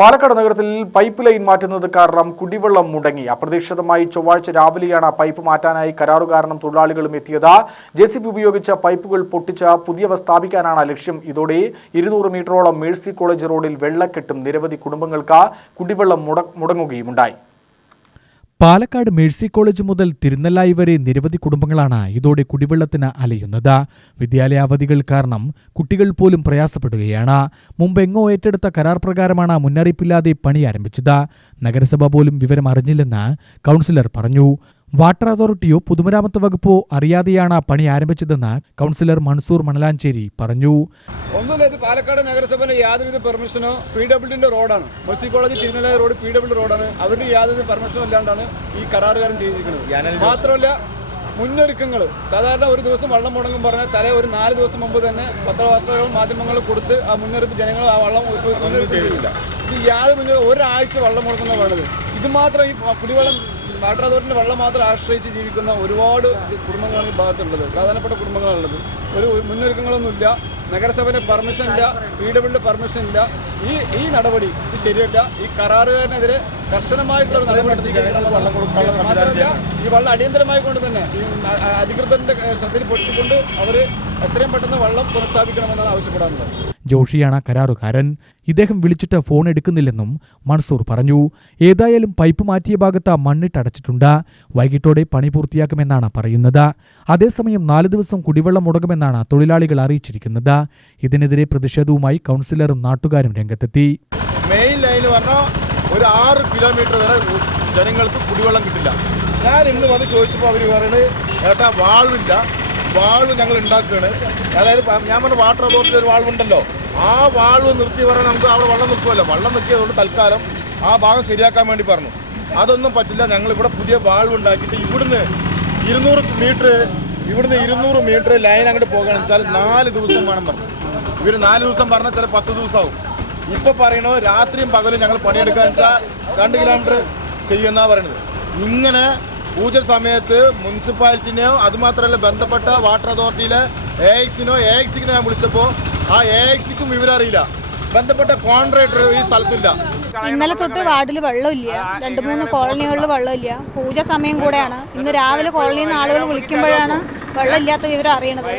പാലക്കാട് നഗരത്തിൽ pipe line മാറ്റുന്നത് കാരണം കുടിവെള്ളം മുടങ്ങി. അപ്രതീക്ഷിതമായി ചൊവ്വാഴ്ച രാവിലെയാണ് പൈപ്പ് മാറ്റാനായി കരാറുകാരനും തൊഴിലാളികളും എത്തിയത്. JCB ഉപയോഗിച്ച പൈപ്പുകൾ പൊട്ടിച്ച് പുതിയവ സ്ഥാപിക്കാനാണ് ലക്ഷ്യം. ഇതോടെ 200 മീറ്ററോളം മേഴ്സി കോളേജ് റോഡിൽ വെള്ളക്കെട്ടും നിരവധി കുടുംബങ്ങൾക്ക് കുടിവെള്ളം മുടങ്ങുകയുമുണ്ടായി. പാലക്കാട് മേഴ്സി കോളേജ് മുതൽ തിരുനെല്ലായി വരെ നിരവധി കുടുംബങ്ങളാണ് ഇതോടെ കുടിവെള്ളത്തിന് അലയുന്നത്. വിദ്യാലയാവധികൾ കാരണം കുട്ടികൾ പോലും പ്രയാസപ്പെടുകയാണ്. മുമ്പെങ്ങോ ഏറ്റെടുത്ത കരാർ പ്രകാരമാണ് മുന്നറിയിപ്പില്ലാതെ പണി ആരംഭിച്ചത്. നഗരസഭ പോലും വിവരം അറിഞ്ഞില്ലെന്ന് കൗൺസിലർ പറഞ്ഞു. വാട്ടർ അതോറിറ്റിയോ പൊതുമരാമത്ത് വകുപ്പോ അറിയാതെയാണ് പണി ആരംഭിച്ചതെന്ന് കൗൺസിലർ മൻസൂർ മണലാഞ്ചേരി പറഞ്ഞു. ഒന്നുമില്ല, പാലക്കാട് നഗരസഭയുടെ യാതൊരുവിധ പെർമിഷനോ PWDന്റെ റോഡാണ്. Mercy college Thirunellai road PWD റോഡാണ്. അവരുടെ യാതൊരു പെർമിഷനും ഇല്ലാണ്ടാണ് ഈ കരാറുകാരൻ ചെയ്തിരിക്കുന്നത്. മാത്രമല്ല മുന്നൊരുക്കങ്ങൾ, സാധാരണ ഒരു ദിവസം വെള്ളം മുടങ്ങും പറഞ്ഞാൽ ഒരു 4 ദിവസം മുമ്പ് തന്നെ പത്രവാർത്തകളും മാധ്യമങ്ങൾ കൊടുത്ത് ആ മുന്നറിയിപ്പ് ജനങ്ങൾ ആ വെള്ളം മുന്നറിയിപ്പില്ല. ഇത് യാതൊരു ഒരാഴ്ച വെള്ളം മുടങ്ങുന്ന വേണ്ടത്. ഇത് മാത്രം ഈ കുടിവെള്ളം വാട്ടർ അതോറിറ്റിൻ്റെ വെള്ളം മാത്രം ആശ്രയിച്ച് ജീവിക്കുന്ന ഒരുപാട് കുടുംബങ്ങളാണ് ഈ ഭാഗത്തുള്ളത്. സാധാരണപ്പെട്ട കുടുംബങ്ങളുള്ളത്. ഒരു മുന്നൊരുക്കങ്ങളൊന്നുമില്ല, നഗരസഭയുടെ പെർമിഷൻ ഇല്ല, PWD പെർമിഷൻ ഇല്ല. ഈ നടപടി ഇത് ശരിയല്ല. ഈ കരാറുകാരനെതിരെ കർശനമായിട്ടുള്ള നടപടി സ്വീകരിക്കണം. വെള്ളം കൊടുക്കുക മാത്രമല്ല, ഈ വെള്ളം അടിയന്തരമായി കൊണ്ട് തന്നെ ഈ അധികൃതരുടെ ശ്രദ്ധയിൽ പെടുത്തിക്കൊണ്ട് അവർ എത്രയും പെട്ടെന്ന് വെള്ളം പുനഃസ്ഥാപിക്കണമെന്നാണ് ആവശ്യപ്പെടാറുള്ളത്. ജോഷിയാണ് കരാറുകാരൻ. ഇദ്ദേഹം വിളിച്ചിട്ട് ഫോൺ എടുക്കുന്നില്ലെന്നും മൻസൂർ പറഞ്ഞു. ഏതായാലും പൈപ്പ് മാറ്റിയ ഭാഗത്ത് മണ്ണിട്ടടച്ചിട്ടുണ്ട്. വൈകിട്ടോടെ പണി പൂർത്തിയാക്കുമെന്നാണ് പറയുന്നത്. അതേസമയം 4 ദിവസം കുടിവെള്ളം മുടങ്ങുമെന്നാണ് തൊഴിലാളികൾ അറിയിച്ചിരിക്കുന്നത്. ഇതിനെതിരെ പ്രതിഷേധവുമായി കൗൺസിലറും നാട്ടുകാരും രംഗത്തെത്തി. മെയിൻ ലൈൻ പറഞ്ഞാൽ ഒരു 6 കിലോമീറ്റർ വരെ ജനങ്ങൾക്ക് കുടിവെള്ളം കിട്ടില്ല. ഞാൻ ഇന്ന് വന്ന് ചോദിച്ചപ്പോൾ അവർ പറയുന്നത് ഏട്ടാ വാൾവില്ല, വാൾവ് ഞങ്ങൾ ഉണ്ടാക്കുകയാണ്. അതായത് ഞാൻ പറഞ്ഞ വാട്ടർ അതോറിറ്റി ഒരു വാൾവ് ഉണ്ടല്ലോ, ആ വാൾവ് നിർത്തി പറഞ്ഞാൽ നമുക്ക് അവിടെ വെള്ളം നിൽക്കുമല്ലോ. വെള്ളം നിൽക്കിയതുകൊണ്ട് തൽക്കാലം ആ ഭാഗം ശരിയാക്കാൻ വേണ്ടി പറഞ്ഞു. അതൊന്നും പറ്റില്ല, ഞങ്ങളിവിടെ പുതിയ വാൾവ് ഉണ്ടാക്കിയിട്ട് ഇവിടുന്ന് 200 മീറ്റർ ലൈൻ അങ്ങോട്ട് പോകുകയാണെന്ന് വെച്ചാൽ 4 ദിവസം വേണം പറഞ്ഞു. ഇവർ 4 ദിവസം പറഞ്ഞാൽ ചില 10 ദിവസമാവും. ഇപ്പോൾ പറയണോ രാത്രിയും പകലും ഞങ്ങൾ പണിയെടുക്കാന്ന് വെച്ചാൽ 2 കിലോമീറ്റർ ചെയ്യുമെന്നാണ് പറയുന്നത്. ഇങ്ങനെ പൂജ സമയത്ത് മുനിസിപ്പാലിറ്റിനെയോ അതുമാത്രമല്ല ബന്ധപ്പെട്ട വാട്ടർ അതോറിറ്റിയിലെ AXനോ ഞാൻ വിളിച്ചപ്പോൾ ആ AXക്കും വിവരറിയില്ല. ബന്ധപ്പെട്ട കോൺട്രാക്ടർ ഈ സ്ഥലത്തില്ല. ഇന്നലെ തൊട്ട് വാർഡിൽ വെള്ളമില്ല. 2-3 കോളനികളിൽ വെള്ളമില്ല. പൂജ സമയം കൂടെയാണ്. ഇന്ന് രാവിലെ കോളനിയിൽ നിന്ന് ആളുകൾ വിളിക്കുമ്പോഴാണ് വെള്ളമില്ലാത്ത വിവരം അറിയണത്.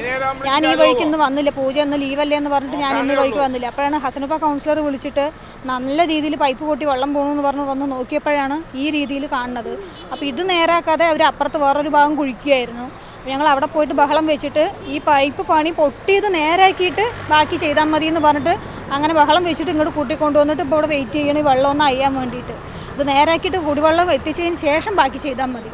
ഞാൻ ഈ വഴിക്ക് ഇന്ന് വന്നില്ല, പൂജ ഇന്ന് ലീവല്ലേ എന്ന് പറഞ്ഞിട്ട് ഞാൻ ഇന്ന് വഴിക്ക് വന്നില്ല. അപ്പോഴാണ് ഹസനുപ്പ കൗൺസിലർ വിളിച്ചിട്ട് നല്ല രീതിയിൽ പൈപ്പ് പൊട്ടി വെള്ളം പോകണമെന്ന് പറഞ്ഞ് വന്ന് നോക്കിയപ്പോഴാണ് ഈ രീതിയിൽ കാണുന്നത്. അപ്പോൾ ഇത് നേരാക്കാതെ അവർ അപ്പുറത്ത് വേറൊരു ഭാഗം കുഴിക്കുകയായിരുന്നു. ഞങ്ങൾ അവിടെ പോയിട്ട് ബഹളം വെച്ചിട്ട് ഈ പൈപ്പ് പണി പൊട്ടിയത് നേരാക്കിയിട്ട് ബാക്കി ചെയ്താൽ മതി എന്ന് പറഞ്ഞിട്ട് അങ്ങനെ ബഹളം വെച്ചിട്ട് ഇങ്ങോട്ട് കൂട്ടിക്കൊണ്ടുവന്നിട്ട് ഇപ്പോൾ ഇവിടെ വെയിറ്റ് ചെയ്യണം ഈ വെള്ളം ഒന്ന് അയ്യാൻ വേണ്ടിയിട്ട്. ഇത് നേരാക്കിയിട്ട് കുടിവെള്ളം എത്തിച്ചതിന് ശേഷം ബാക്കി ചെയ്താൽ മതി.